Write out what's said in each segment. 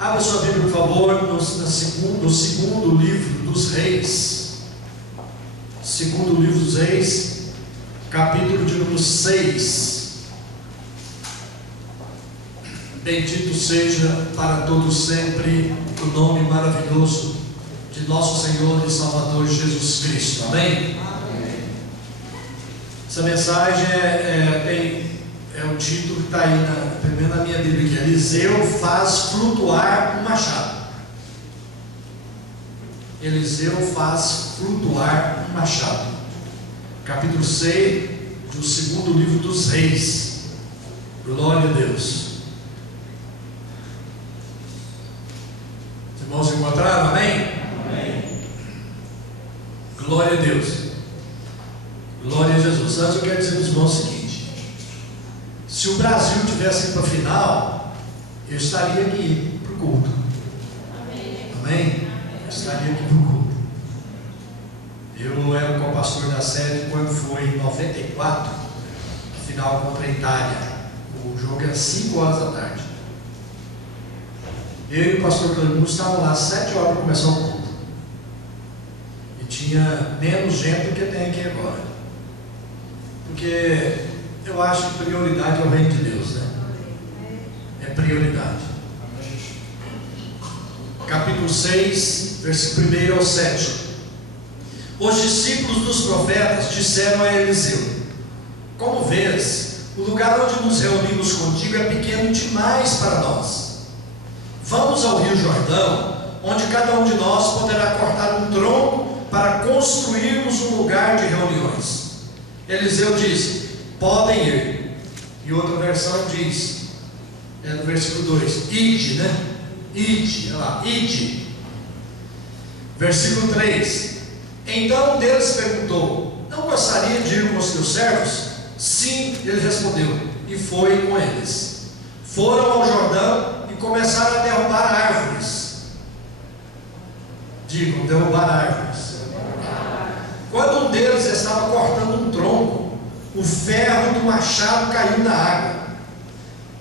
Abra sua Bíblia, por favor, no segundo livro dos Reis. Segundo livro dos Reis, capítulo de número 6. Bendito seja para todos sempre o nome maravilhoso de nosso Senhor e Salvador Jesus Cristo. Amém? Amém. Essa mensagem é o título que está aí primeiro na minha Bíblia, que é Eliseu faz flutuar um machado. Eliseu faz flutuar um machado. Capítulo 6 do segundo livro dos Reis. Glória a Deus. Os irmãos se encontraram? Amém? Amém. Glória a Deus. Glória a Jesus. Antes eu quero dizer para os irmãos o seguinte: se o Brasil tivesse ido para a final, eu estaria aqui para o culto. Amém? Amém? Eu estaria aqui para o culto. Eu era o co-pastor da sede quando foi em 94, final contra a Itália. O jogo era 5 horas da tarde. Eu e o pastor Claudio estavam lá às 7 horas para começar o culto. E tinha menos gente do que tem aqui agora. Porque eu acho que prioridade é o reino de Deus, né? É prioridade. Capítulo 6, versículo 1 ao 7. Os discípulos dos profetas disseram a Eliseu: como vês, o lugar onde nos reunimos contigo é pequeno demais para nós. Vamos ao rio Jordão, onde cada um de nós poderá cortar um tronco para construirmos um lugar de reuniões. Eliseu disse: podem ir. E outra versão diz, no versículo 2, ide, né? Ide, olha lá, ide. Versículo 3: então um deles perguntou: não gostaria de ir com os teus servos? Sim, ele respondeu, e foi com eles. Foram ao Jordão e começaram a derrubar árvores. Digam, derrubar árvores. Quando um deles estava cortando um tronco, o ferro do machado caiu na água.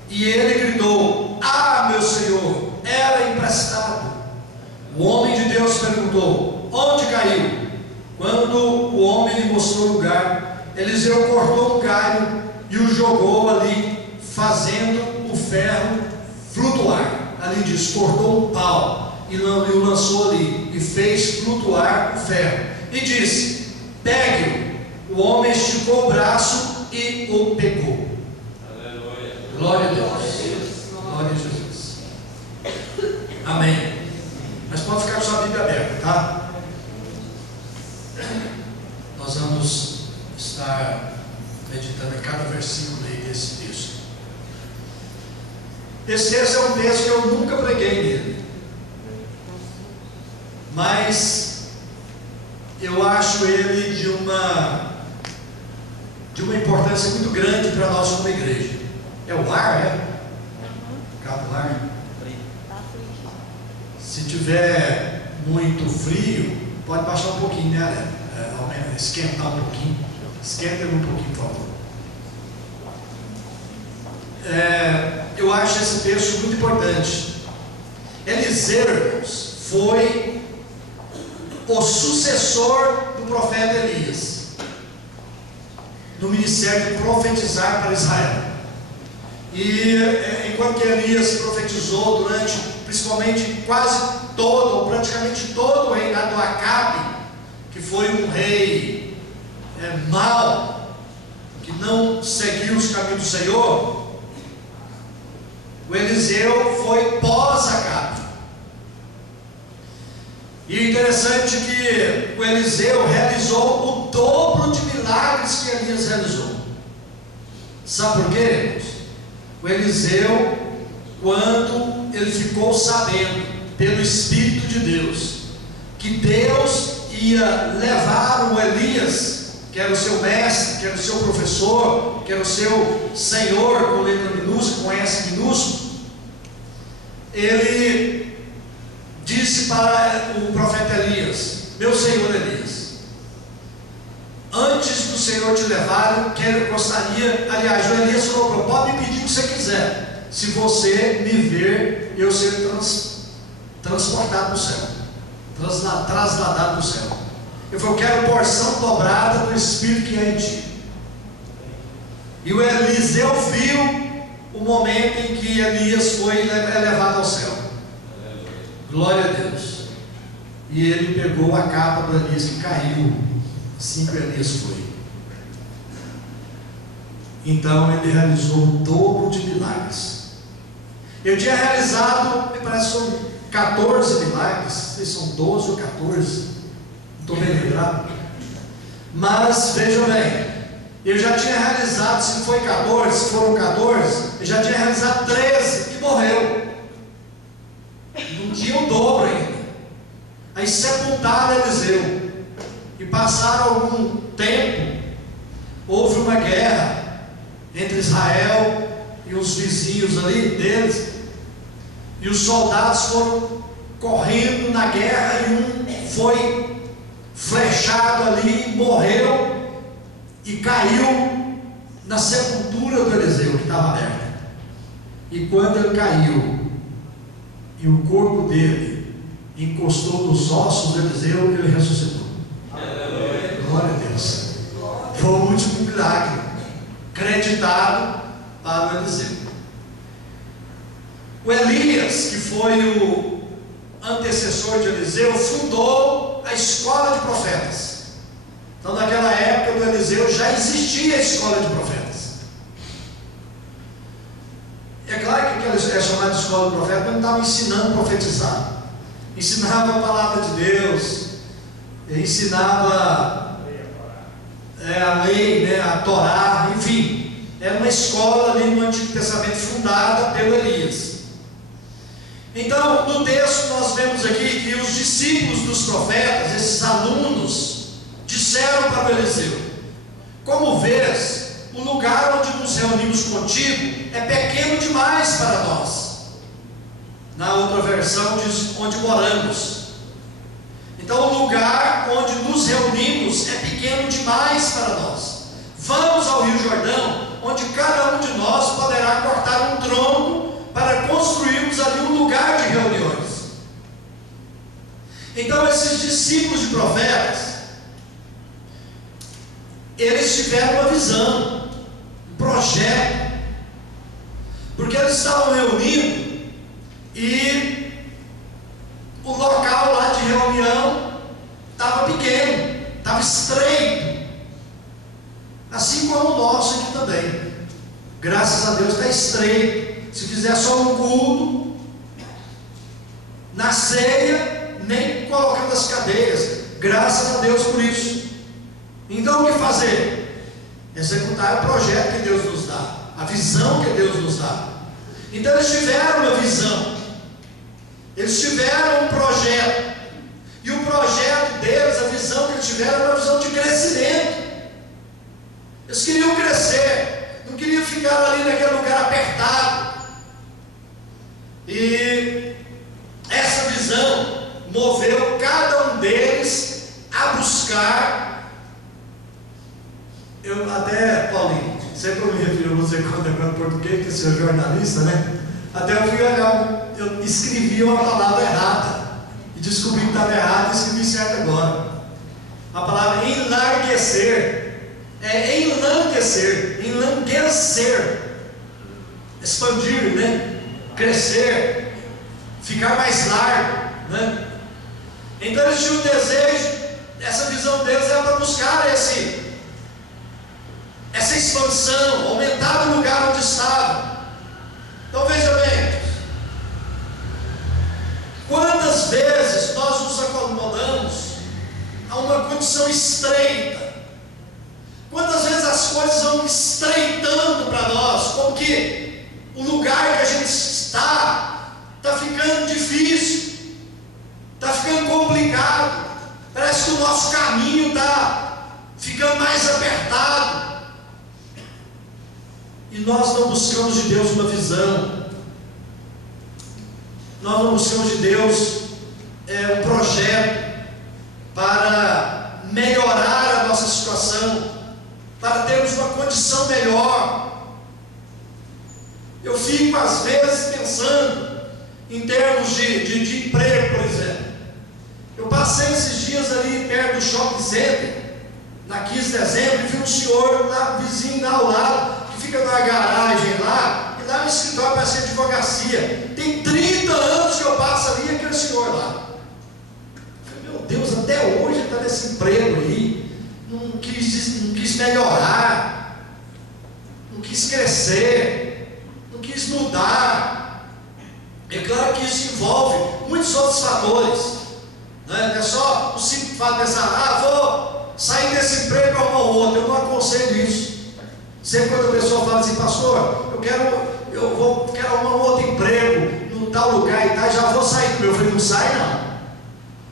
E ele gritou: ah, meu senhor, era emprestado. O homem de Deus perguntou: onde caiu? Quando o homem lhe mostrou o lugar, Eliseu cortou um galho e o jogou ali, fazendo o ferro flutuar. Ali diz, cortou um pau e o lançou ali, e fez flutuar o ferro. E disse: pegue-o. O homem esticou o braço e o pegou. Aleluia. Glória a Deus. Glória a Jesus. Amém. Mas pode ficar com sua Bíblia aberta, tá? Nós vamos estar meditando em cada versículo aí desse texto. Esse texto é um texto que eu nunca preguei nele, mas eu acho ele de uma importância muito grande para nós como igreja. É o ar, é? Cabo ar. Se tiver muito frio, pode baixar um pouquinho, né? Esquentar um pouquinho. Esquenta um pouquinho, por favor. Eu acho esse texto muito importante. Eliseu, irmãos, foi o sucessor do profeta Elias no ministério de profetizar para Israel. E enquanto que Elias profetizou durante principalmente quase todo, ou praticamente todo o reinado do Acabe, que foi um rei mau, que não seguiu os caminhos do Senhor, o Eliseu foi pós-Acabe. E o interessante é que o Eliseu realizou o dobro de milagres que Elias realizou. Sabe por quê, irmãos? O Eliseu, quando ele ficou sabendo pelo Espírito de Deus que Deus ia levar o Elias, que era o seu mestre, que era o seu professor, que era o seu Senhor, com letra minúscula, com S minúsculo, ele disse para o profeta Elias: meu senhor Elias, antes do Senhor te levar, eu gostaria, aliás, o Elias falou: pode me pedir o que você quiser, se você me ver eu ser transportado para o céu, trasladado para o céu. Ele falou: eu quero porção dobrada do Espírito que é em ti. E o Eliseu viu o momento em que Elias foi levado ao céu. Glória a Deus. E ele pegou a capa do Elias que caiu assim que Elias foi. Então ele realizou o dobro de milagres. Eu tinha realizado, me parece, são 14 milagres. Não sei se são 12 ou 14, não estou bem lembrado. Mas vejam bem, eu já tinha realizado, se foi 14, se foram 14, eu já tinha realizado 13 que morreu. Não tinha o dobro ainda. Aí sepultaram Eliseu. E passaram algum tempo, houve uma guerra entre Israel e os vizinhos ali deles. E os soldados foram correndo na guerra e um foi flechado ali, morreu e caiu na sepultura do Eliseu que estava aberta. E quando ele caiu e o corpo dele encostou nos ossos do Eliseu, ele ressuscitou. Glória a Deus. Foi o último milagre creditado para o Eliseu. O Elias, que foi o antecessor de Eliseu, fundou a escola de profetas. Então, naquela época do Eliseu já existia a escola de profetas. É claro que aquela é chamada de escola de profetas, mas não estava ensinando a profetizar. Ensinava a palavra de Deus, ensinava a lei, né, a Torá, enfim. Era uma escola ali no Antigo Testamento fundada pelo Elias. Então, no texto nós vemos aqui que os discípulos dos profetas, esses alunos, disseram para o Eliseu: como vês, o lugar onde nos reunimos contigo é pequeno demais para nós. Na outra versão diz onde moramos. Então o lugar onde nos reunimos é pequeno demais para nós. Vamos ao Rio Jordão, onde cada um de nós poderá cortar um tronco para construirmos ali um lugar de reuniões. Então esses discípulos de profetas, eles tiveram uma visão, um projeto, porque eles estavam reunindo e o local lá de reunião estava pequeno, estava estreito, assim como o nosso aqui também. Graças a Deus está estreito. Se fizer só um culto, na ceia, nem colocando as cadeiras. Graças a Deus por isso. Então o que fazer? Executar o projeto que Deus nos dá, a visão que Deus nos dá. Então eles tiveram uma visão, eles tiveram um projeto, e o projeto deles, a visão que eles tiveram, era uma visão de crescimento. Eles queriam crescer, não queriam ficar ali naquele lugar apertado. E essa visão moveu cada um deles a buscar. Eu até, Paulinho, sempre eu me refiro a você quando português, porque você é jornalista, né? Até eu fui olhar, eu escrevi uma palavra errada e descobri que estava errado e escrevi certo agora. A palavra enlarguecer é enlanguecer, expandir, né? Crescer, ficar mais largo, né? Então eles tinham um desejo, essa visão deles era para buscar essa expansão, aumentar o lugar onde estavam. Então veja bem, quantas vezes nós nos acomodamos a uma condição estreita, quantas vezes as coisas vão estreitando para nós, como que o lugar que a gente está ficando difícil, está ficando complicado, parece que o nosso caminho está ficando mais apertado. E nós não buscamos de Deus uma visão, nós não buscamos de Deus um projeto para melhorar a nossa situação, para termos uma condição melhor. Eu fico às vezes pensando em termos termos de emprego, por exemplo. Eu passei esses dias ali perto do shopping center, na 15 de dezembro, e vi um senhor lá, vizinho lá ao lado, que fica numa garagem lá, e lá no escritório parece advocacia. Tem 30 anos que eu passo ali, aquele senhor lá. Eu falei, meu Deus, até hoje ele está nesse emprego aí, não quis melhorar, não quis crescer, não quis mudar. É claro que isso envolve muitos outros fatores. Não é só o simples fato de pensar, vou sair desse emprego para arrumar outro. Eu não aconselho isso. Sempre quando a pessoa fala assim, pastor, eu quero arrumar um outro emprego no tal lugar e tal, já vou sair do meu. Eu falei, não sai não.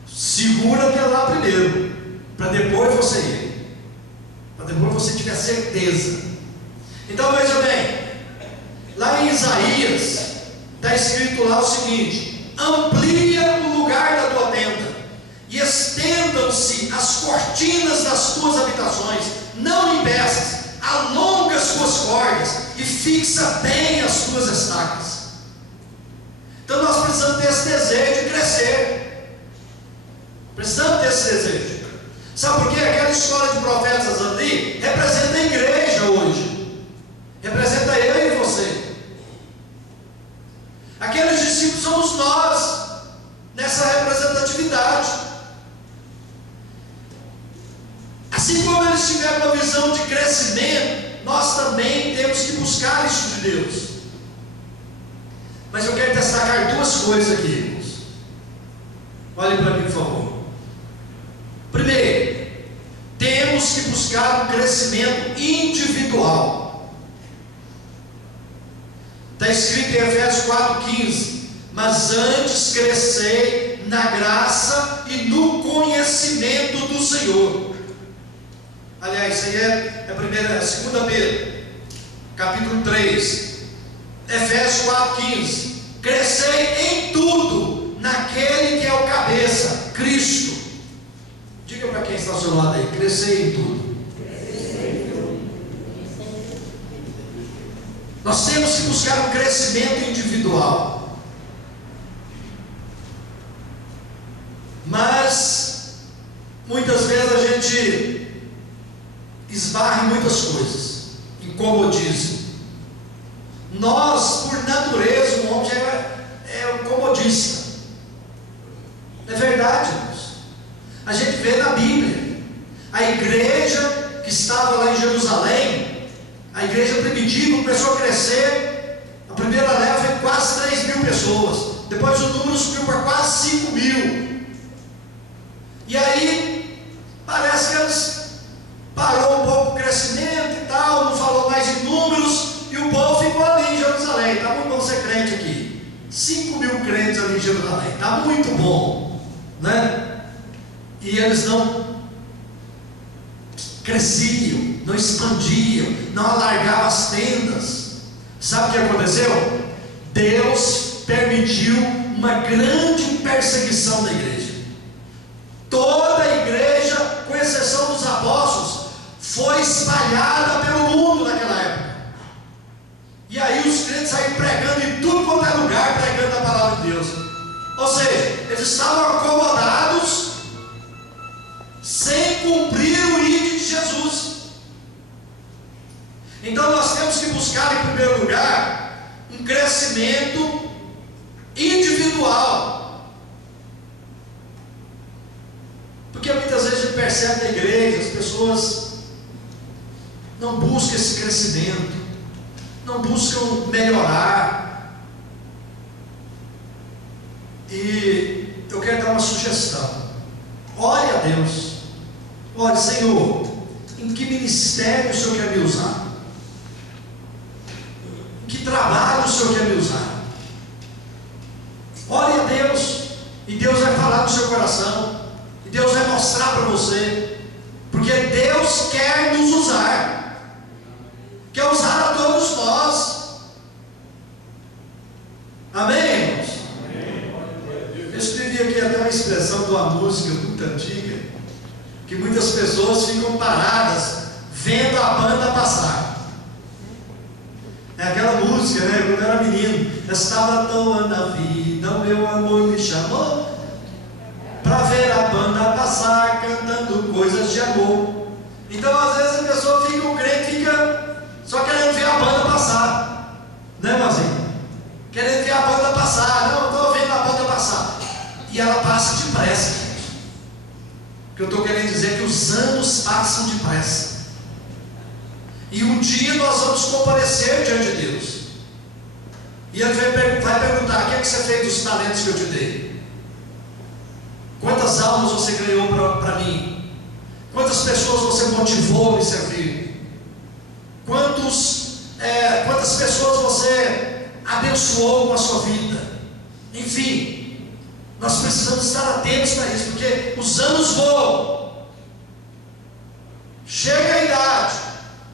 Segura até lá primeiro, para depois você ir. Para depois você tiver certeza. Então veja bem, lá em Isaías está escrito lá o seguinte: amplia o lugar da tua tenda e estendam-se as cortinas das tuas habitações, não impeças, alonga as tuas cordas e fixa bem as tuas estacas. Então nós precisamos ter esse desejo de crescer, precisamos ter esse desejo. Sabe por quê? Aquela história de profetas ali representa a igreja hoje, representa eu e você. Aqueles discípulos somos nós, nessa representatividade. Assim como eles tiveram uma visão de crescimento, nós também temos que buscar isso de Deus. Mas eu quero destacar duas coisas aqui, irmãos. Olhem para mim, por favor. Primeiro, temos que buscar um crescimento individual. Está escrito em Efésios 4,15: mas antes crescei na graça e no conhecimento do Senhor. Aliás, isso aí é 2 Pedro, capítulo 3, Efésios 4,15: crescei em tudo naquele que é o cabeça, Cristo. Diga para quem está ao seu lado aí: crescei em tudo. Nós temos que buscar um crescimento individual, mas muitas vezes a gente esbarra em muitas coisas, em comodismo. Nós, por natureza, o homem é um comodista. É verdade, irmãos. A gente vê na Bíblia a igreja que estava lá em Jerusalém, a igreja primitiva começou a crescer. A primeira leva foi quase 3.000 pessoas, depois o número subiu para quase 5.000, e aí parece que eles parou um pouco o crescimento e tal, não falou mais em números, e o povo ficou ali em Jerusalém. Está muito bom ser crente aqui, 5.000 crentes ali em Jerusalém, está muito bom, né? E eles não cresciam, não expandiam, não alargavam as tendas. Sabe o que aconteceu? Deus permitiu uma grande perseguição da igreja. Toda a igreja, com exceção dos apóstolos, foi espalhada pelo mundo naquela época. E aí os crentes saíram pregando em tudo quanto é lugar, pregando a palavra de Deus. Ou seja, eles estavam acomodados, sem cumprir o ID de Jesus. Então nós temos que buscar, em primeiro lugar, um crescimento individual. Porque muitas vezes a gente percebe na igreja, as pessoas não buscam esse crescimento, não buscam melhorar. E eu quero dar uma sugestão: ore a Deus, ore, Senhor, em que ministério o Senhor quer me usar? Em que trabalho o Senhor quer me usar? Ore a Deus, e Deus vai falar no seu coração, e Deus vai mostrar para você, porque Deus quer nos usar, quer usar a todos nós. Amém, irmãos? Eu escrevi aqui até uma expressão de uma música muito antiga, que muitas pessoas ficam paradas vendo a banda passar. É aquela música, né? Quando eu era menino, eu estava à toa na vida, o meu amor me chamou para ver a banda passar, cantando coisas de amor. Então, às vezes, a pessoa fica, o crente fica só querendo ver a banda passar, né, irmãozinho? Querendo ver a banda passar. Não, estou vendo a banda passar. E ela passa depressa. O que eu estou querendo dizer é que os anos passam depressa. E um dia nós vamos comparecer diante de Deus. E Ele vai perguntar: o que é que você fez dos talentos que eu te dei? Quantas almas você ganhou para mim? Quantas pessoas você motivou a me servir? Quantas pessoas você abençoou com a sua vida? Enfim, nós precisamos estar atentos para isso, porque os anos voam. Chega a idade,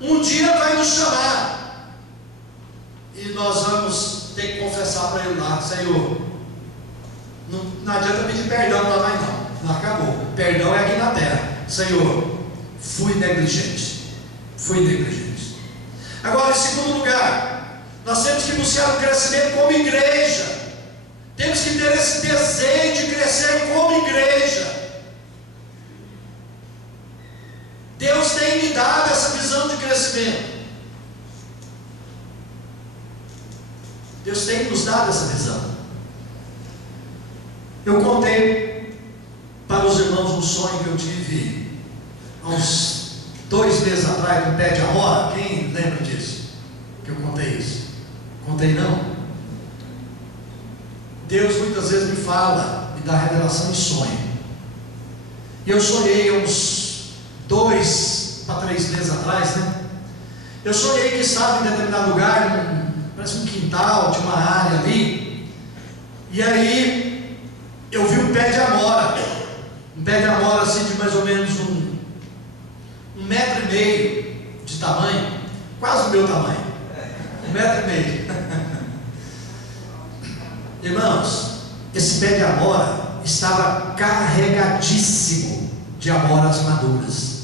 um dia vai nos chamar, e nós vamos ter que confessar para Ele lá: Senhor, não adianta pedir perdão para mais não acabou, perdão é aqui na terra. Senhor, fui negligente. Agora, em segundo lugar, nós temos que buscar o crescimento como igreja. Temos que ter esse desejo de crescer como igreja. Deus tem me dado essa visão de crescimento. Deus tem nos dado essa visão. Eu contei para os irmãos um sonho que eu tive há uns 2 meses atrás, no pé de amora. Quem lembra disso? Que eu contei isso? Contei não? Deus muitas vezes me fala, me dá revelação em sonho. E eu sonhei uns 2 para 3 meses atrás, né? Eu sonhei que estava em determinado lugar, parece um quintal, tinha uma área ali. E aí eu vi um pé de amora assim de mais ou menos 1,5 metro de tamanho, quase o meu tamanho, 1,5 metro. Irmãos, esse pé de amora estava carregadíssimo de amoras maduras.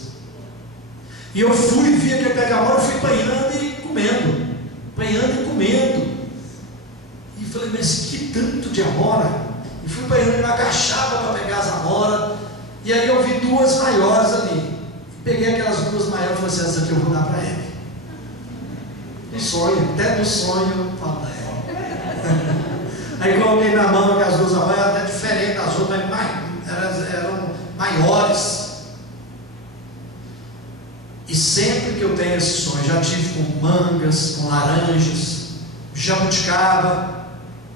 E eu vi aquele pé de amora, fui apanhando e comendo. E falei: mas que tanto de amora! E fui apanhando e me agachava para pegar as amoras. E aí eu vi 2 maiores ali. Peguei aquelas 2 maiores e falei assim: essa aqui eu vou dar para ele. No sonho, até no sonho eu falo para ela. Aí coloquei na mão que as 2 maiores eram até diferentes das outras, mas eram maiores. E sempre que eu tenho esse sonho, já tive com mangas, com laranjas, jabuticaba,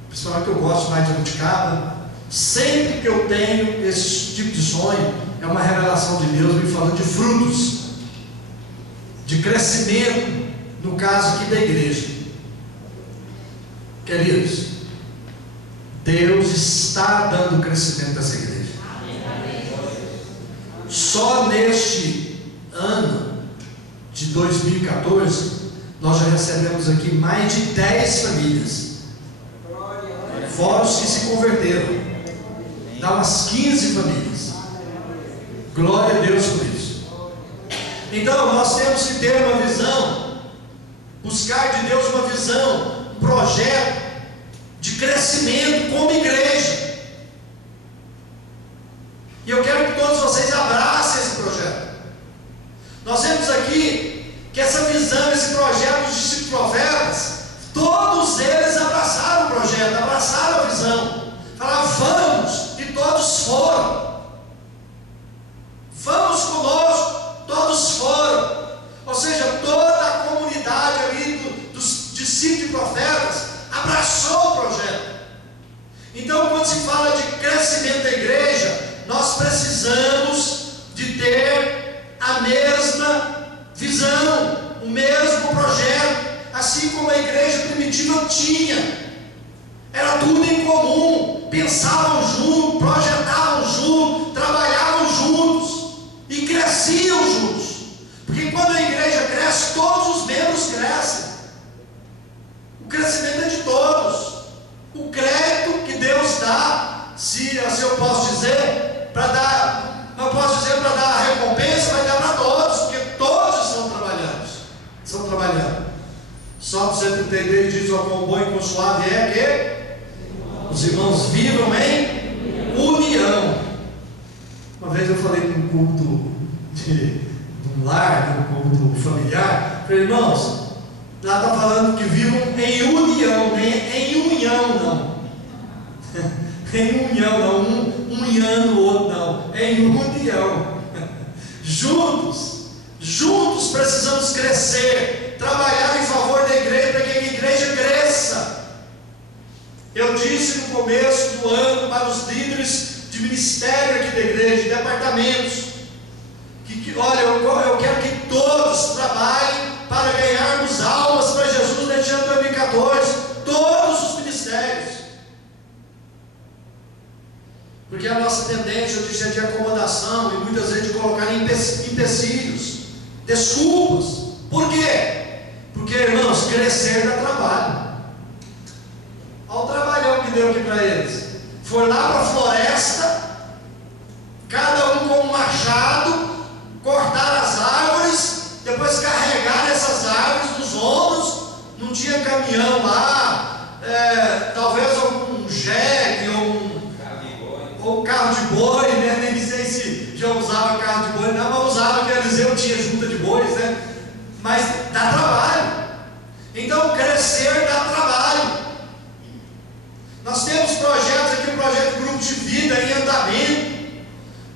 principalmente eu gosto mais de jabuticaba. Sempre que eu tenho esse tipo de sonho, é uma revelação de Deus me falando de frutos, de crescimento, no caso aqui da igreja. Queridos, Deus está dando crescimento dessa igreja. Só neste ano de 2014, nós já recebemos aqui mais de 10 famílias, fora os que se converteram. Dá umas 15 famílias. Glória a Deus por isso. Então nós temos que ter uma visão, buscar de Deus uma visão, um projeto de crescimento como igreja. E eu quero que todos vocês abracem esse projeto. Nós vemos aqui que essa visão, esse projeto dos discípulos profetas, todos eles abraçaram o projeto, abraçaram a visão, falaram: vamos, e todos foram. Vamos conosco, todos foram. Ou seja, toda a comunidade ali dos discípulos profetas abraçou o projeto. Então, quando se fala de crescimento da igreja, nós precisamos de ter a mesma visão, o mesmo projeto, assim como a igreja primitiva tinha. Era tudo em comum, pensavam juntos, projetavam juntos, trabalhavam juntos e cresciam juntos. Porque quando a igreja cresce, todos os membros crescem. O crescimento é de todos. O crédito que Deus dá, se eu posso dizer, para dar a recompensa, vai dar para todos, porque todos estão trabalhando. Só para você ter 32 diz: ó, quão bom e quão suave é que os irmãos vivam em união. Uma vez eu falei num culto de um lar, num culto familiar, falei: irmãos, lá está falando que vivam em união, nem em união não. Em união não, um unhando o outro não, em união. Juntos precisamos crescer, trabalhar em favor da igreja, para que a igreja cresça. Eu disse no começo do ano para os líderes de ministério aqui da igreja, de departamentos, que olha, eu quero que todos trabalhem para ganharmos almas para Jesus neste ano de 2014, todos os ministérios. Porque a nossa tendência, eu disse, é de acomodação e muitas vezes de colocar empecilhos, desculpas. Por quê? Porque, irmãos, crescer dá trabalho. Olha o trabalhão que deu aqui para eles. Foi lá para a floresta, cada um com um machado, cortar as árvores, depois carregar essas árvores nos ombros. Não tinha caminhão lá, talvez algum jegue ou um carro de boi, né? Nem sei se já usava carro de boi, não, mas usava, que Eliseu tinha junta de bois, né? Mas dá trabalho. Então crescer dá trabalho. Nós temos projetos aqui, um projeto Grupo de Vida em andamento,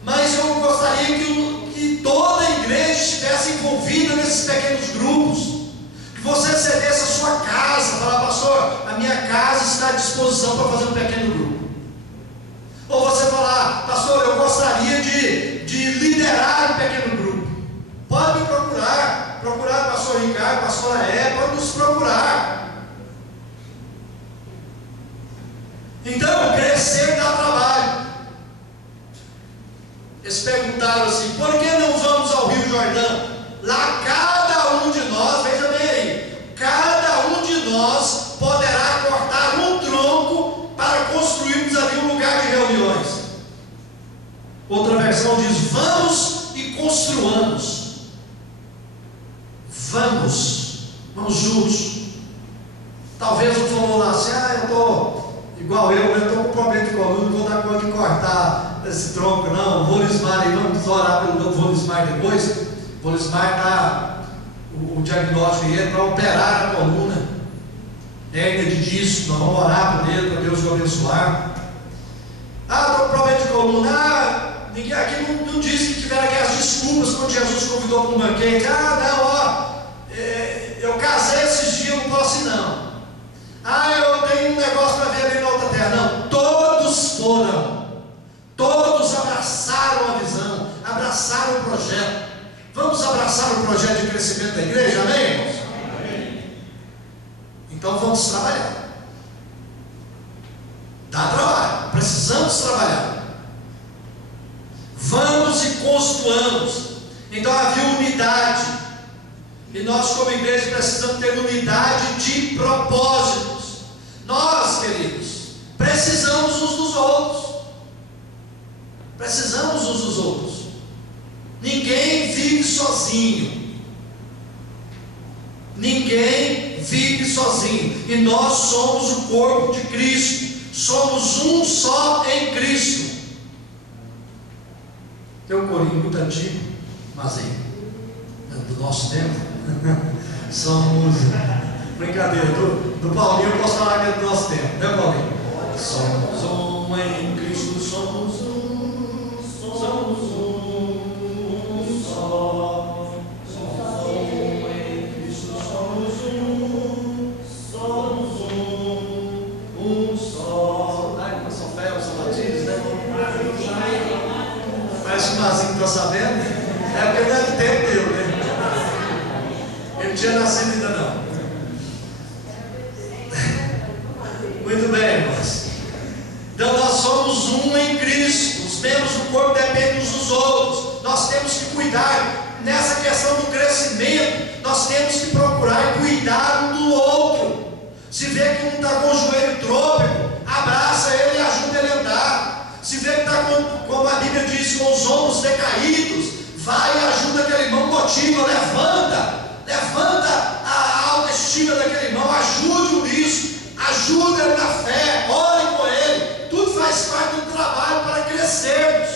mas eu gostaria que toda a igreja estivesse envolvida nesses pequenos grupos, que você cedesse a sua casa, falar: pastor, a minha casa está à disposição para fazer um pequeno grupo. Ou você falar: pastor, eu gostaria de liderar um pequeno grupo. Pode me procurar o pastor Ricardo, a pastora pode nos procurar. Então, crescer dá trabalho. Eles perguntaram assim: por que não vamos ao Rio Jordão? Lá cada um de nós, veja bem aí, cada um de nós poderá cortar um tronco para construirmos ali um lugar de reuniões. Outra versão diz: vamos e construamos. Vamos juntos. Talvez um falou lá assim: eu estou igual eu estou com problema de coluna, não vou dar conta de cortar esse tronco, não. Volismar, e vamos orar pelo Volismar depois. Volismar está o diagnóstico aí para operar a coluna, hérnia de disco. Nós vamos orar por ele, para Deus o abençoar. Estou com problema de coluna. Ninguém aqui não disse que tiveram aquelas desculpas quando Jesus convidou para um banquete. Eu casei esses dias, eu não posso ir não. Eu tenho um negócio para ver ali na outra terra. Não, todos foram. Todos abraçaram a visão, abraçaram o projeto. Vamos abraçar o projeto de crescimento da igreja, amém, irmãos? Amém. Então vamos trabalhar. Dá trabalho, precisamos trabalhar. Vamos e construamos. Então havia unidade, e nós como igreja precisamos ter unidade de propósitos. Nós, queridos, precisamos uns dos outros. Precisamos uns dos outros. Ninguém vive sozinho. Ninguém vive sozinho. E nós somos o corpo de Cristo. Somos um só em Cristo. Tem um corinho muito antigo, mas aí, do nosso tempo, somos, brincadeira, do Paulinho eu posso falar que é do nosso tempo, né, Paulinho? Somos um em Cristo, somos um só. Somos um em Cristo, somos um só. Ai, são férias, são latinos, né? Parece que o Mazinho está sabendo. É porque não é do tempo dele, né? Ele não tinha nascido ainda não. Muito bem, irmãos. Então nós somos um em Cristo. Os membros do corpo dependem uns dos outros. Nós temos que cuidar. Nessa questão do crescimento, nós temos que procurar cuidar um do outro. Se vê que um está com o joelho trôpego, abraça ele e ajuda ele a andar. Se vê que está, como a Bíblia diz, com os ombros decaídos, vai e ajuda aquele irmão, motiva, levanta a autoestima autoestima daquele irmão, ajude-o nisso, ajude ele na fé, ore com ele, tudo faz parte do trabalho para crescermos.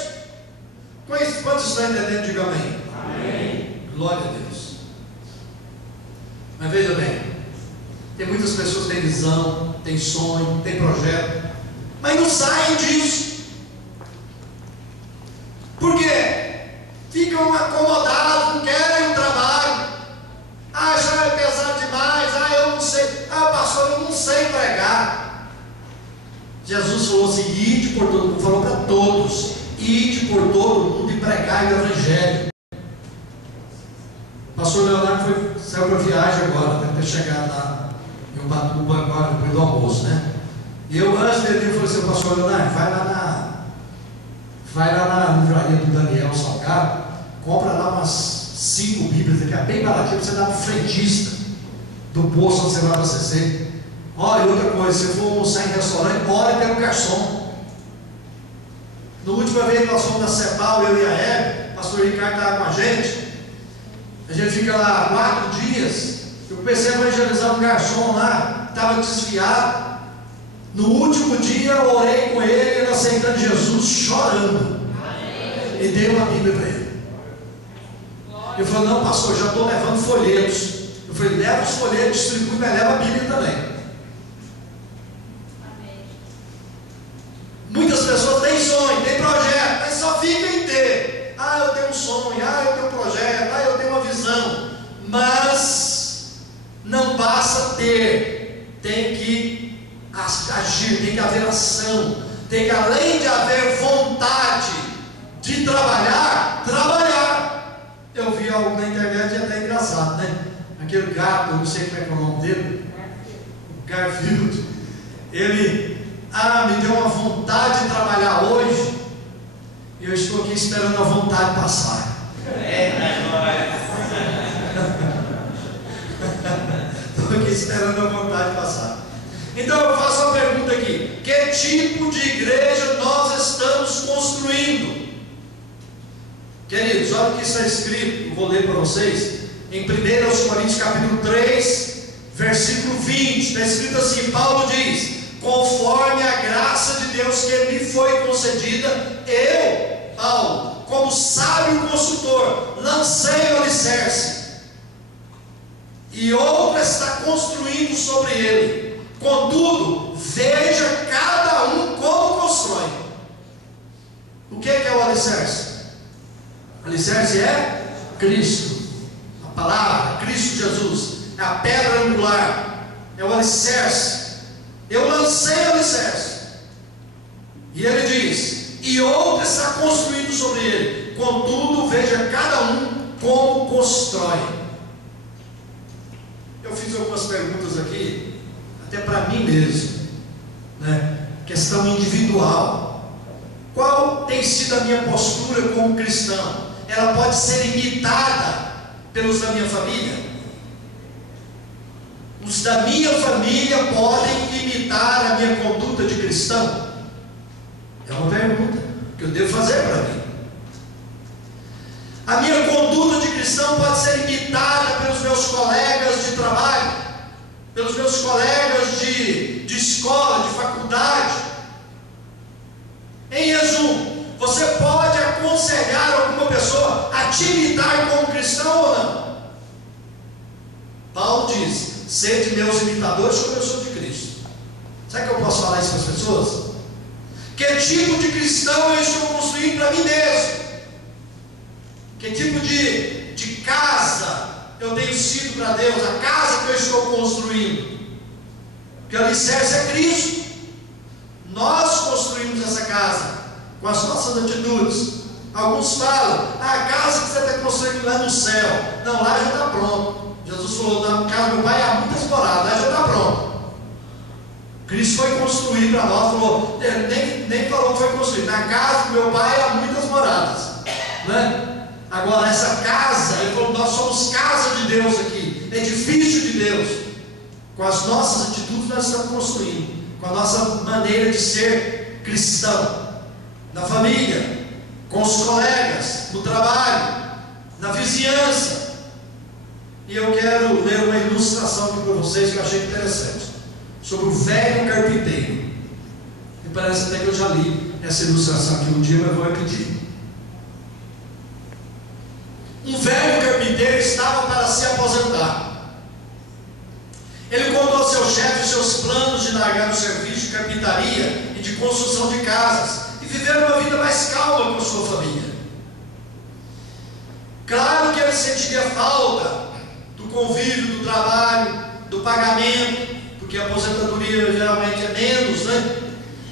Quantos estão entendendo? Diga amém. Amém. Glória a Deus. Mas veja bem, tem muitas pessoas que têm visão, têm sonho, têm projeto, mas não saem disso. Por quê? Ficam acomodados, não querem o trabalho. Ah, já é pesado demais. Ah, eu não sei. Ah, pastor, eu não sei pregar. Jesus falou assim: ide por todo mundo, falou para todos: ide por todo mundo e pregai o evangelho. O pastor Leonardo saiu para viagem agora, deve ter chegado lá em Ubatuba agora, depois do almoço, né? E eu, antes dele, eu falei assim: pastor Leonardo, vai lá na livraria do Daniel Salgado, compra lá umas 5 Bíblias, que é bem baratinho, para você dar para o frentista do posto onde você vai abastecer. Olha, outra coisa, se for almoçar em restaurante, ore pelo garçom. No última vez que nós fomos na Cepal, eu e a Hebe, o pastor Ricardo estava com a gente fica lá 4 dias. Eu comecei a evangelizar um garçom lá, estava desviado. No último dia eu orei com ele aceitando Jesus, chorando. E dei uma Bíblia para ele. Ele falou: não, pastor, já estou levando folhetos. Eu falei: leva os folhetos, distribui, mas leva a Bíblia também. Muitas pessoas têm sonho, têm projeto, mas só ficam em ter. Ah, eu tenho um sonho, ah, eu tenho um projeto, ah, eu tenho uma visão. Mas não basta ter, tem que agir, tem que haver ação, tem que, além de haver vontade de trabalhar. Eu vi algo na internet e é até engraçado, né? Aquele gato, eu não sei como é que é o nome dele, Garfield, ele me deu uma vontade de trabalhar hoje, e eu estou aqui esperando a vontade passar. Estou aqui esperando a vontade passar. Então eu faço uma pergunta aqui: que tipo de igreja nós estamos construindo? Queridos, olha o que está escrito, eu vou ler para vocês, em 1 Coríntios capítulo 3, versículo 20, está escrito assim: Paulo diz: conforme a graça de Deus que me foi concedida, eu, Paulo, como sábio consultor, lancei o alicerce, e outra está construindo sobre ele. Contudo, veja cada um como constrói. O que é o alicerce? O alicerce é Cristo, a palavra, Cristo Jesus, é a pedra angular, é o alicerce. Eu lancei o alicerce, e ele diz: e outra está construindo sobre ele. Contudo, veja cada um como constrói. Eu fiz algumas perguntas aqui, até para mim mesmo, né? Questão individual. Qual tem sido a minha postura como cristão? Ela pode ser imitada pelos da minha família? Os da minha família podem imitar a minha conduta de cristão? É uma pergunta que eu devo fazer para mim. A minha conduta de cristão pode ser imitada pelos meus colegas de trabalho, pelos meus colegas de escola, de faculdade. Em resumo, você pode aconselhar alguma pessoa a te imitar como cristão ou não? Paulo diz: sede meus imitadores como eu sou de Cristo. Sabe que eu posso falar isso para as pessoas? Que tipo de cristão eu estou construindo para mim mesmo? Que tipo de casa eu tenho sido para Deus? A casa que eu estou construindo? Porque o alicerce é Cristo. Nós construímos essa casa com as nossas atitudes. Alguns falam: a casa que você está construindo lá no céu. Não, lá já está pronto. Jesus falou: na casa do meu pai há muitas moradas, lá já está pronto. Cristo foi construir para nós, falou, nem falou que foi construído. Na casa do meu pai há muitas moradas, né? Agora, essa casa, ele falou: nós somos casa de Deus aqui, edifício de Deus. Com as nossas atitudes nós estamos construindo, com a nossa maneira de ser cristão, na família, com os colegas, no trabalho, na vizinhança. E eu quero ler uma ilustração aqui para vocês que eu achei interessante, sobre o velho carpinteiro. E parece até que eu já li essa ilustração aqui um dia, mas vou repetir. Um velho carpinteiro estava para se aposentar. Ele contou ao seu chefe os seus planos de largar o serviço de carpintaria e de construção de casas e viver uma vida mais calma com sua família. Claro que ele sentiria falta do convívio, do trabalho, do pagamento, porque a aposentadoria geralmente é menos, né?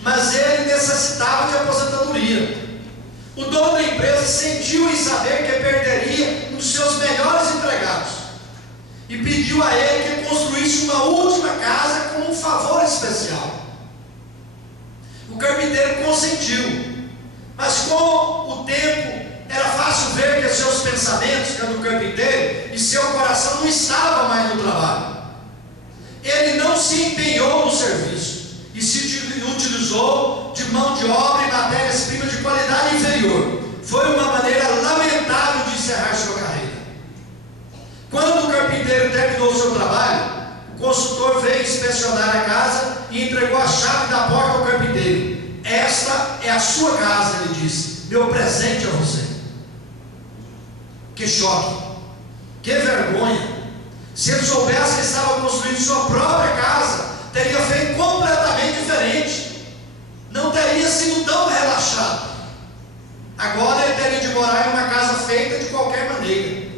Mas ele necessitava de aposentadoria. O dono da empresa sentiu em saber que perderia um dos seus melhores empregados e pediu a ele que construísse uma última casa com um favor especial. O carpinteiro consentiu, mas com o tempo era fácil ver que seus pensamentos, que era do carpinteiro, e seu coração não estavam mais no trabalho. Ele não se empenhou no serviço e se utilizou de mão de obra e matérias-primas de qualidade inferior. Foi uma maneira lamentável de encerrar sua carreira. Quando o carpinteiro terminou seu trabalho, o consultor veio inspecionar a casa e entregou a chave da porta ao carpinteiro. Esta é a sua casa, ele disse, meu presente a você. Que choque, que vergonha. Se ele soubesse que estava construindo sua própria casa, teria feito completamente diferente, não teria sido tão relaxado. Agora ele teria de morar em uma casa feita de qualquer maneira.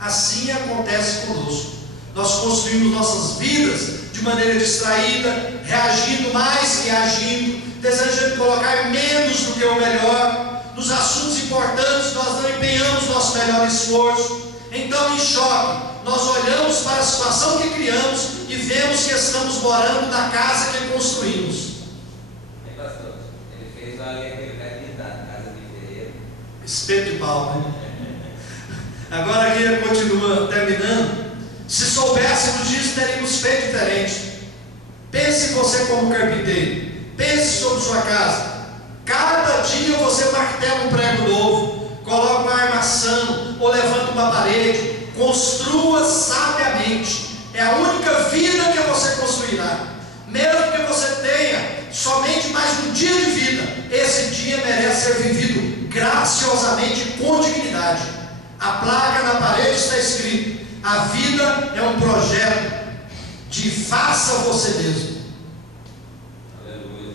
Assim acontece conosco. Nós construímos nossas vidas de maneira distraída, reagindo mais que agindo, desejando colocar menos do que o melhor. Nos assuntos importantes nós não empenhamos nosso melhor esforço. Então, em choque, nós olhamos para a situação que criamos e vemos que estamos morando na casa que construímos. Pastor, ele fez aquele velho ditado, casa de ferreiro. Espeto de pau, né? Agora aqui ele continua terminando. Se soubéssemos disso, teríamos feito diferente. Pense você como carpinteiro. Pense sobre sua casa. Cada dia você martela um prego novo, coloca uma armação ou levanta uma parede. Construa sabiamente. É a única vida que você construirá. Mesmo que você tenha somente mais um dia de vida, esse dia merece ser vivido graciosamente com dignidade. A placa na parede está escrito: a vida é um projeto de faça você mesmo. Aleluia.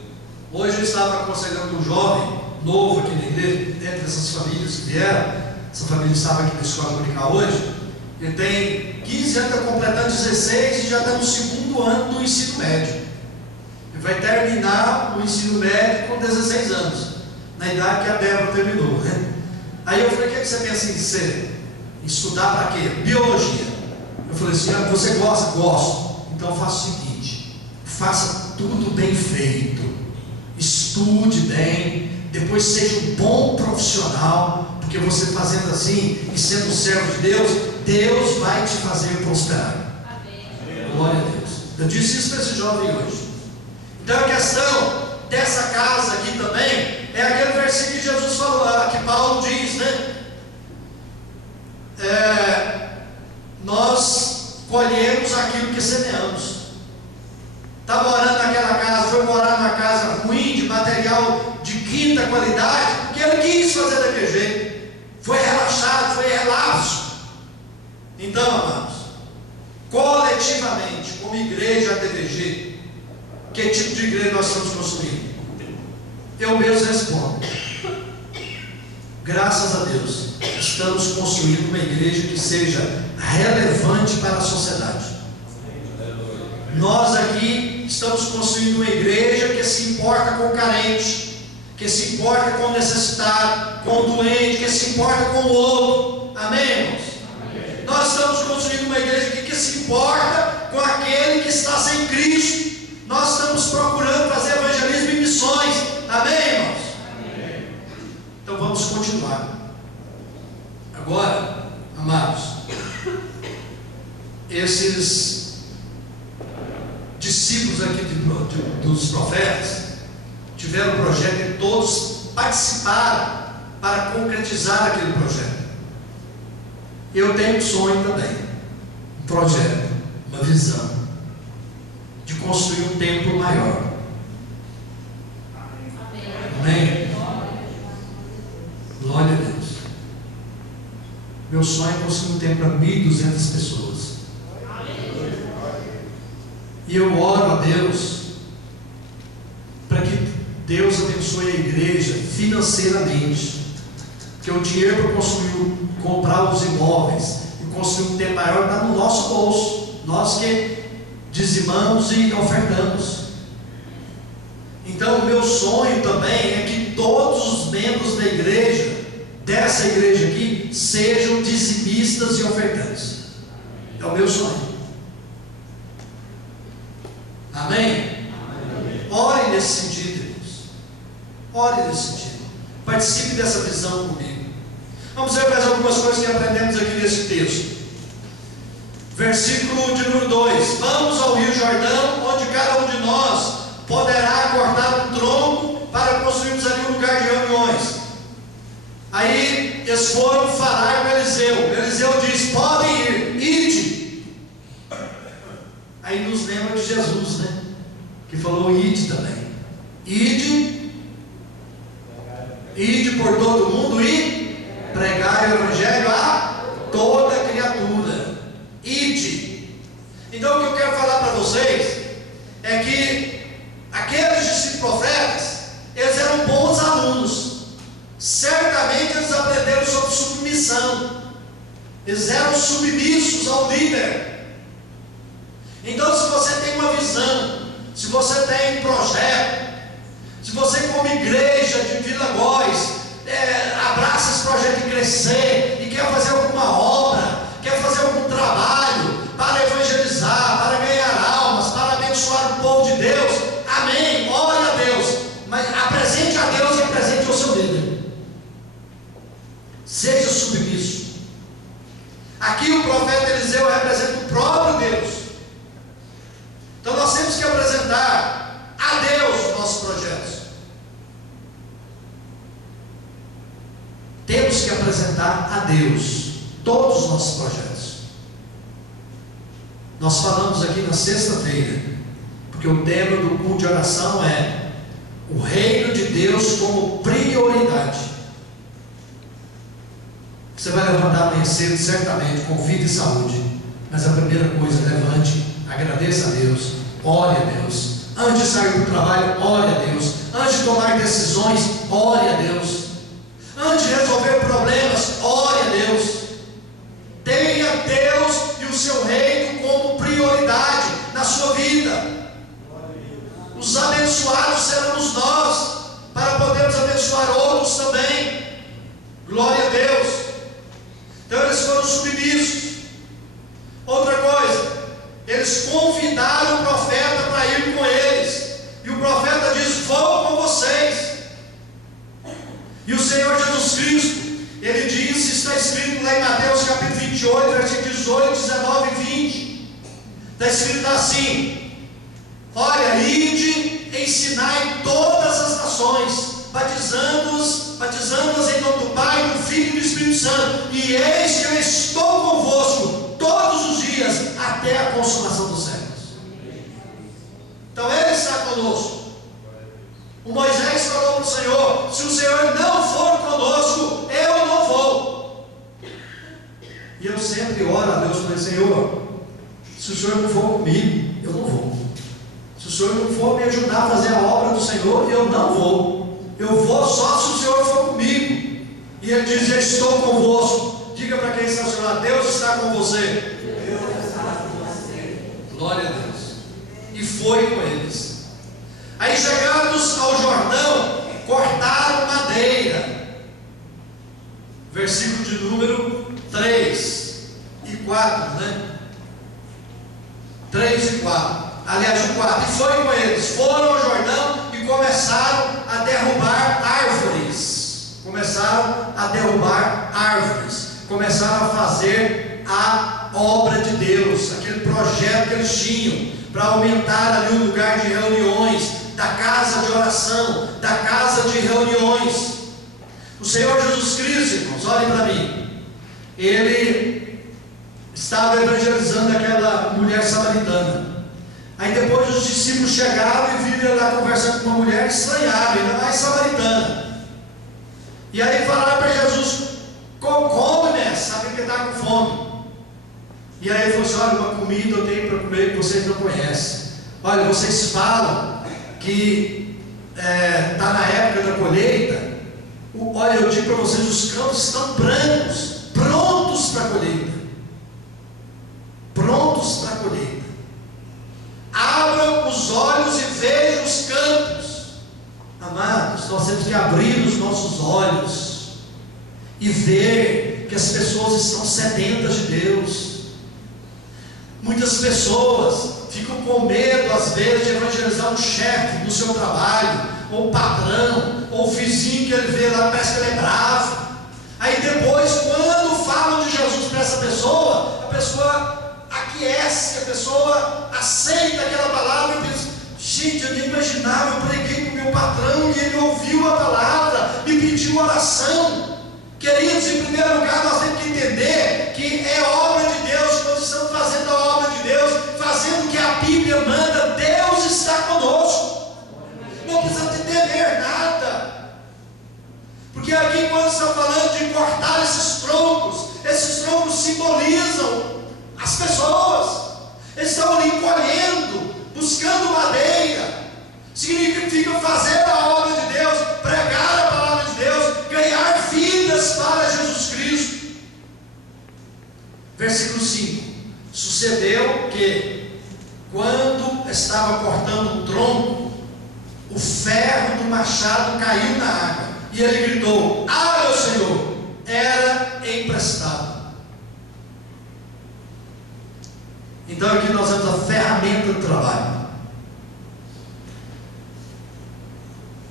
Hoje eu estava aconselhando um jovem novo aqui na igreja, dentro dessas famílias que vieram. Essa família estava aqui na escola dominical hoje. Ele tem 15 anos, está completando 16 e já está no segundo ano do ensino médio. Ele vai terminar o ensino médio com 16 anos, na idade que a Débora terminou, né? Aí eu falei: o que você pensa em ser? Estudar para quê? Biologia. Eu falei assim: você gosta? Gosto. Então faça o seguinte: faça tudo bem feito, estude bem, depois seja um bom profissional, porque você fazendo assim e sendo um servo de Deus, Deus vai te fazer prosperar. Amém. Glória a Deus. Eu disse isso para esse jovem hoje. Então a questão dessa casa aqui também é aquele versículo que Jesus falou lá, que Paulo diz, né? Nós colhemos aquilo que semeamos. Está morando naquela casa, foi morar numa casa ruim, de material de quinta qualidade, porque ele quis fazer daquele jeito. Foi relaxado, foi relapso. Então, amados, coletivamente, como igreja ATVG, que tipo de igreja nós estamos construindo? Eu mesmo respondo: graças a Deus, estamos construindo uma igreja que seja relevante para a sociedade. Nós aqui estamos construindo uma igreja que se importa com o carente, que se importa com o necessitado, com o doente, que se importa com o outro. Amém, irmãos? Amém. Nós estamos construindo uma igreja que se importa com aquele que está sem Cristo. Nós estamos procurando fazer evangelismo e missões. Amém, irmãos? Amém. Então vamos continuar. Agora, amados, esses discípulos aqui dos profetas tiveram um projeto e todos participaram para concretizar aquele projeto. Eu tenho um sonho também, um projeto, uma visão de construir um templo maior. Amém? Glória a Deus. Meu sonho é construir um templo para 1.200 pessoas. E eu oro a Deus para que Deus abençoe a igreja financeiramente, que o dinheiro para construir, comprar os imóveis e construir um templo maior está no nosso bolso, nós que dizimamos e ofertamos. Então o meu sonho também é que todos os membros da igreja, dessa igreja aqui, sejam dizimistas e ofertantes. É o meu sonho. Amém? Ore nesse sentido, irmãos. Ore nesse sentido. Participe dessa visão comigo. Vamos ver mais algumas coisas que aprendemos aqui nesse texto. Versículo de número 2: Vamos ao Rio Jordão, onde cada um de nós poderá cortar um tronco para construirmos ali um lugar de reuniões. Aí eles foram falar com Eliseu. Eliseu diz: podem ir, ide. Aí nos lembra de Jesus, né? Que falou: ide também. Ide por todo mundo e pregai o evangelho a toda criatura. Ide. Então o que eu quero falar para vocês é que aqueles discípulos profetas, eles eram bons alunos. Certamente eles aprenderam sobre submissão. Eles eram submissos ao líder. Então, se você tem uma visão, se você tem um projeto, se você como igreja de Vila Góes abraça esse projeto de crescer e quer fazer alguma obra, quer fazer algum trabalho para evangelizar, para ganhar almas, para abençoar o povo de Deus, amém, ore a Deus, mas apresente a Deus e apresente ao seu líder. Seja submisso. Aqui o profeta Eliseu representa o próprio Deus. Então nós temos que apresentar a Deus os nossos projetos. Temos que apresentar a Deus todos os nossos projetos. Nós falamos aqui na sexta-feira, porque o tema do culto de oração é o reino de Deus como prioridade. Você vai levantar amanhã cedo, certamente, com vida e saúde. Mas a primeira coisa, levante, agradeça a Deus, ore a Deus. Antes de sair do trabalho, ore a Deus. Antes de tomar decisões, ore a Deus. Antes de resolver problemas, ore a Deus. Tenha Deus e o seu reino como prioridade na sua vida. Os abençoados seremos nós, para podermos abençoar outros também. Glória a Deus. Então eles foram submissos. Outra coisa, eles convidaram o profeta para ir com eles, e o profeta diz: vou com vocês. E o Senhor Jesus Cristo, ele disse, está escrito lá em Mateus capítulo 28, versículos 18, 19 e 20, está escrito assim: olha, ide, ensinai todas as nações, batizando-as em nome do Pai, do Filho e do Espírito Santo, e eis que eu estou convosco todos os dias até a consumação dos séculos. Então Ele está conosco. O Moisés falou para o Senhor: se o Senhor não for conosco, eu não vou. E eu sempre oro a Deus, falei: Senhor, se o Senhor não for comigo, eu não vou. Se o Senhor não for me ajudar a fazer a obra do Senhor, eu não vou. Eu vou só se o Senhor for comigo. E Ele diz: eu estou convosco. Diga para quem está ao seu lado: Deus está com você. Deus está com você. Glória a Deus. E foi com eles. Aí, chegados ao Jordão, cortaram madeira. Versículo de número 3 e 4, né? 3 e 4. Aliás, o 4. E foi com eles. Foram ao Jordão e começaram a derrubar árvores. Começaram a fazer a obra de Deus, aquele projeto que eles tinham, para aumentar ali o lugar de reuniões, da casa de oração, da casa de reuniões. O Senhor Jesus Cristo, irmãos, olhem para mim, Ele estava evangelizando aquela mulher samaritana. Aí depois os discípulos chegaram e viram ela conversando com uma mulher, estranharam, ainda mais samaritana. E aí falaram para Jesus: come, mestre, sabe que está com fome. E aí ele falou assim: olha, uma comida eu tenho para comer que vocês não conhecem. Olha, vocês falam que está na época da colheita. Olha, eu digo para vocês, os campos estão brancos, prontos para a colheita. Prontos para a colheita. Abram os olhos e vejam os campos. Amados, nós temos que abrir os nossos olhos e ver que as pessoas estão sedentas de Deus. Muitas pessoas ficam com medo, às vezes, de evangelizar um chefe do seu trabalho, ou o patrão, ou o vizinho que ele vê lá, parece que ele é bravo. Aí depois, quando falam de Jesus para essa pessoa, a pessoa aquece, a pessoa aceita aquela palavra e diz: gente, eu nem imaginava, eu preguei para o meu patrão e ele ouviu a palavra, me pediu oração. Queridos, em primeiro lugar, nós temos que entender que é obra de Deus. Nós estamos fazendo a obra de Deus, fazendo o que a Bíblia manda. Deus está conosco, não precisa temer nada, porque aqui, quando está falando de cortar esses troncos simbolizam as pessoas. Eles estão ali colhendo, buscando madeira. Significa fazer a obra de Deus, pregar a palavra de Deus, ganhar vidas para Jesus Cristo. Versículo 5: sucedeu que, quando estava cortando o tronco, o ferro do machado caiu na água, e ele gritou: ah, meu Senhor, era emprestado. Então aqui nós temos a ferramenta do trabalho.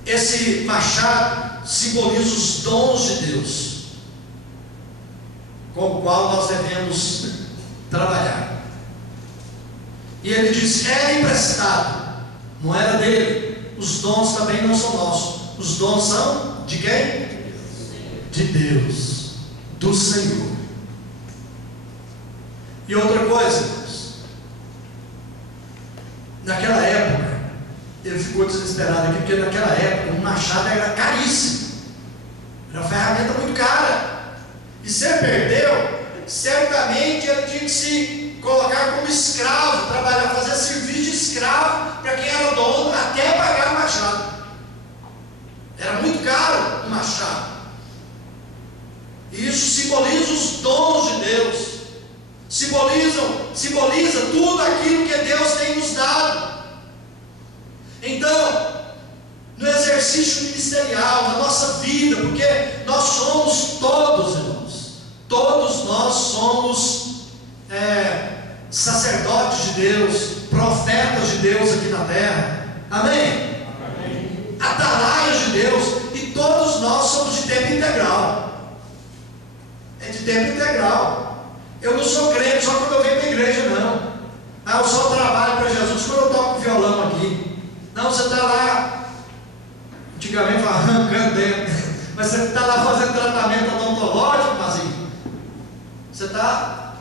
Esse machado simboliza os dons de Deus, com o qual nós devemos trabalhar. E ele diz: era emprestado, não era dele. Os dons também não são nossos. Os dons são de quem? De Deus, do Senhor. E outra coisa, irmãos, naquela época, ele ficou desesperado aqui, porque naquela época um machado era caríssimo, era uma ferramenta muito cara, e se ele perdeu, certamente ele tinha que se colocar como escravo, trabalhar, fazer serviço de escravo para quem era dono, até pagar o machado. Era muito caro o machado. E isso simboliza os dons de Deus, simboliza tudo aquilo que Deus tem nos dado. Então, no exercício ministerial, na nossa vida, porque nós somos todos, irmãos, todos nós somos sacerdotes de Deus, profetas de Deus aqui na terra, amém? Amém. Atalaias de Deus, e todos nós somos de tempo integral. É de tempo integral. Eu não sou crente só quando eu venho para a igreja, não. Eu só trabalho para Jesus quando eu toco violão aqui. Não, você está lá, antigamente arrancando dentro, mas você está lá fazendo tratamento odontológico, Mazinho. Você está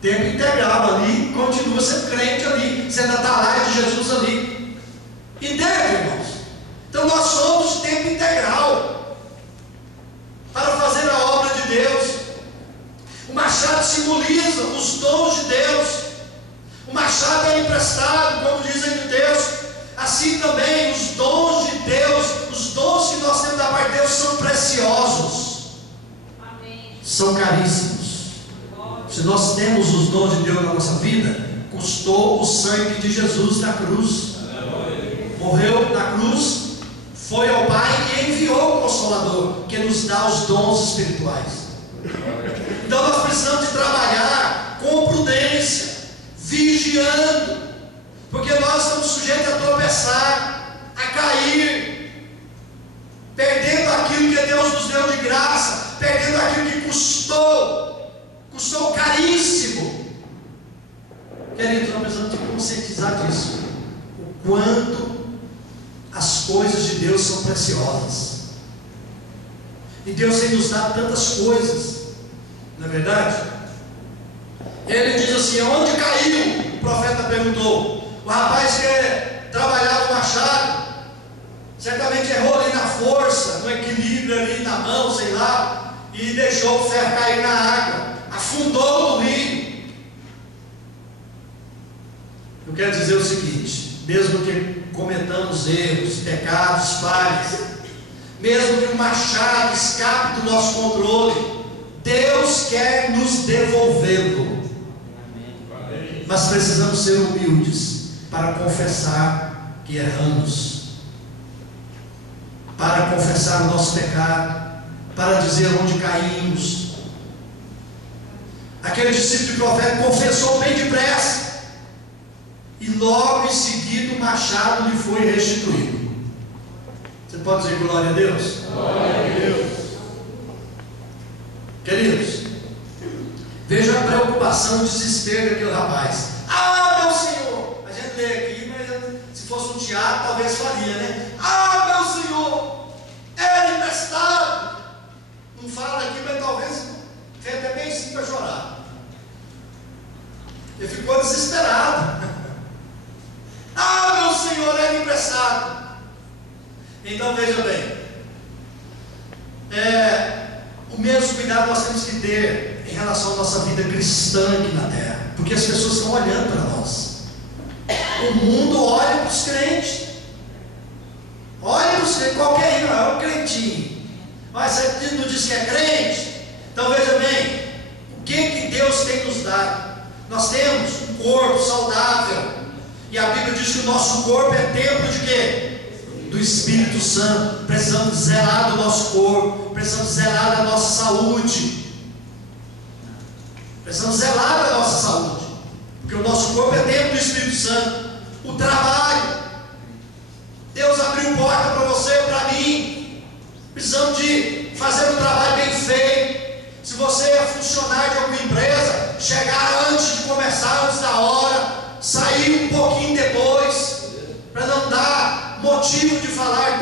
tempo integral ali, continua sendo crente ali, você ainda está lá de Jesus ali. Entende, irmãos? Então nós somos de tempo integral para fazer a obra de Deus. O machado simboliza os dons de Deus. O machado é emprestado, como diz aí no texto. Assim também os dons de Deus, os dons que nós temos da parte de Deus são preciosos. Amém. São caríssimos. Se nós temos os dons de Deus na nossa vida, custou o sangue de Jesus na cruz. Amém. Morreu na cruz, foi ao Pai e enviou o Consolador, que nos dá os dons espirituais. Então nós precisamos de trabalhar com prudência, vigiando, porque nós estamos sujeitos a tropeçar, a cair, perdendo aquilo que Deus nos deu de graça, perdendo aquilo que custou caríssimo. Queridos, nós precisamos de conscientizar disso, o quanto as coisas de Deus são preciosas. E Deus tem nos dado tantas coisas, não é verdade? Ele diz assim: onde caiu? O profeta perguntou. O rapaz que trabalhava o machado, certamente errou ali na força, no equilíbrio ali na mão, sei lá, e deixou o ferro cair na água, afundou no rio. Eu quero dizer o seguinte: mesmo que cometamos erros, pecados, falhas, mesmo que o machado escape do nosso controle, Deus quer nos devolvê-lo. Mas precisamos ser humildes para confessar que erramos, para confessar o nosso pecado, para dizer onde caímos. Aquele discípulo de profeta confessou bem depressa, e logo em seguida o machado lhe foi restituído. Você pode dizer glória a Deus? Glória a Deus. Queridos, veja a preocupação, o desespero daquele rapaz. Ah, meu Senhor! A gente lê aqui, mas se fosse um teatro talvez faria, né? Ah, meu Senhor! Era emprestado! Não fala aqui, mas talvez fez até bem sim para chorar. Ele ficou desesperado. Ah, meu Senhor, era emprestado. Então veja bem, o mesmo cuidado nós temos que ter em relação à nossa vida cristã aqui na terra, porque as pessoas estão olhando para nós. O mundo olha para os crentes, olha para os crentes, qualquer um, é um crentinho. Mas você não diz que é crente? Então veja bem, o que Deus tem nos dado? Nós temos um corpo saudável, e a Bíblia diz que o nosso corpo é templo de quê? Do Espírito Santo. Precisamos zelar do nosso corpo, precisamos zelar da nossa saúde, precisamos zelar da nossa saúde, porque o nosso corpo é templo do Espírito Santo. O trabalho, Deus abriu porta para você, para mim. Precisamos de fazer um trabalho bem feito. Se você é funcionário de alguma empresa, chegar antes de começar, antes da hora, sair um pouquinho depois, para não dar motivo de falar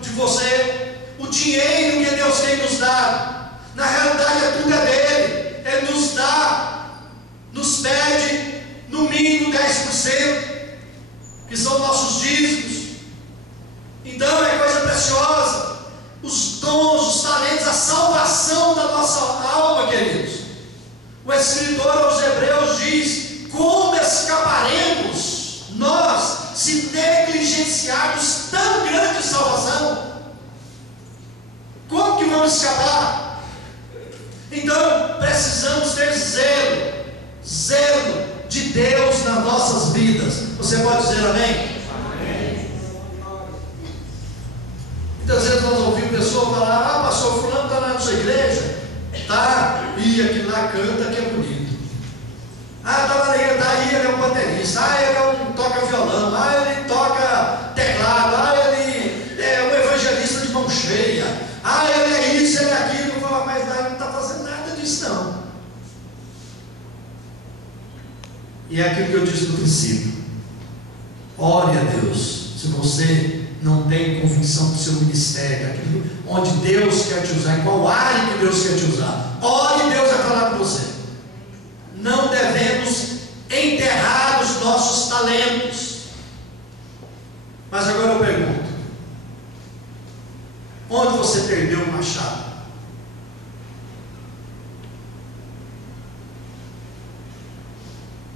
de você. O dinheiro que Deus tem nos dado, na realidade tudo é dele. Ele nos dá, nos pede no mínimo 10%, que são nossos dízimos. Então é coisa preciosa. Os dons, os talentos, a salvação da nossa alma, queridos. O escritor aos Hebreus diz: como escaparemos nós se negligenciarmos tão grande salvação? Como que vamos escapar? Então precisamos ter zelo de Deus nas nossas vidas. Você pode dizer amém? Amém. Muitas vezes nós ouvimos pessoas falar: ah, pastor fulano está lá na sua igreja, tá? E aquele lá canta que é bonito. Ah, está lá na igreja, tá aí, ele é um baterista. Ah, ele toca violão. Ah, ele toca teclado. Ah, ele é um evangelista de mão cheia. Ah, ele é isso, ele é aquilo. Eu falo: mas ele não está fazendo nada disso não. E é aquilo que eu disse no princípio: ore a Deus. Se você não tem convicção do seu ministério, daquilo onde Deus quer te usar, em qual área que Deus quer te usar, ore, e Deus vai falar com você. Não devemos enterrar os nossos talentos. Mas agora eu pergunto: onde você perdeu o machado?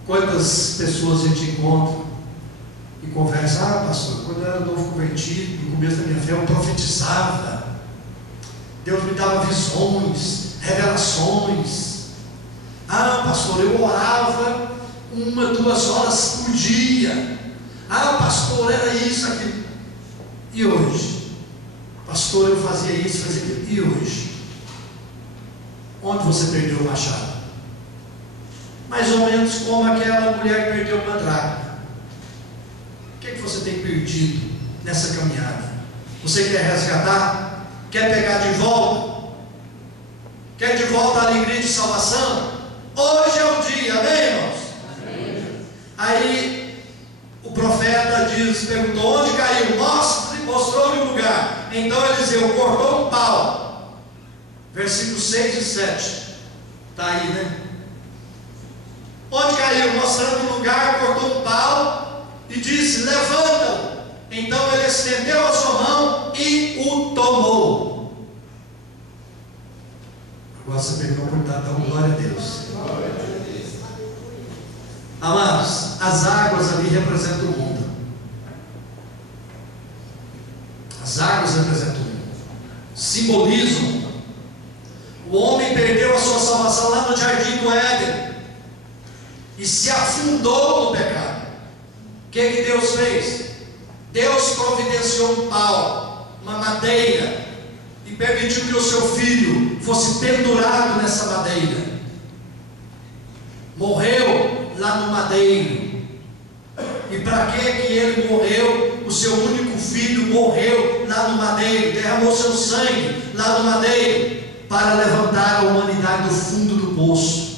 Quantas pessoas a gente encontra e conversa: ah, pastor, quando eu era novo convertido, no começo da minha fé, eu profetizava, Deus me dava visões, revelações. Ah, pastor, eu orava 1, 2 horas por dia. Ah, pastor, era isso, aquilo. E hoje? Pastor, eu fazia isso, fazia aquilo. E hoje? Onde você perdeu o machado? Mais ou menos como aquela mulher que perdeu uma dracma. O que é que você tem perdido nessa caminhada? Você quer resgatar? Quer pegar de volta? Quer de volta a alegria de salvação? Hoje é o dia, amém, irmãos? Amém. Aí o profeta perguntou: onde caiu? Mostrou-lhe o lugar. Então Eliseu cortou um pau. Versículos 6 e 7. Está aí, né? Onde caiu? Mostrando o lugar, cortou um pau e disse: levanta-o. Então ele estendeu a sua mão e o tomou. Agora você pegou a oportunidade, dá glória a Deus. Amados, as águas ali representam o mundo. As águas representam o mundo. Simbolizam. O homem perdeu a sua salvação lá no jardim do Éden e se afundou no pecado. O que Deus fez? Deus providenciou um pau, uma madeira, e permitiu que o seu filho fosse pendurado nessa madeira. Morreu lá no madeiro. E para que ele morreu? O seu único filho morreu lá no madeiro, derramou seu sangue lá no madeiro, para levantar a humanidade do fundo do poço.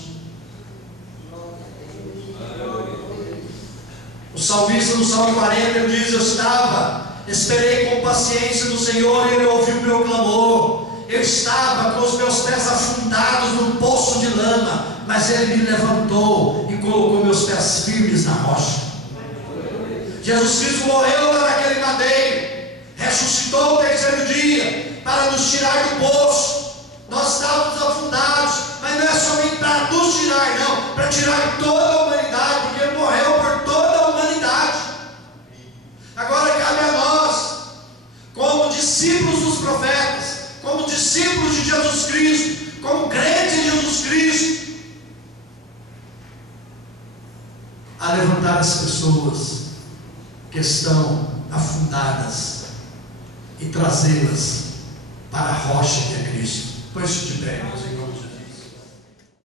O salmista no Salmo 40 ele diz: eu esperei com paciência no Senhor, e Ele ouviu o meu clamor. Eu estava com os meus pés afundados num poço de lama, mas Ele me levantou e colocou meus pés firmes na rocha. Jesus Cristo morreu lá naquele madeiro, ressuscitou o terceiro dia para nos tirar do poço. Nós estávamos afundados, mas não é somente para nos tirar, não, para tirar toda a humanidade, porque Ele morreu por toda a humanidade. Agora cabe a nós, como discípulos dos profetas, como discípulos de Jesus Cristo, como crentes em Jesus Cristo, a levantar as pessoas que estão afundadas e trazê-las para a rocha que é Cristo. Põe-se de pé, meus irmãos.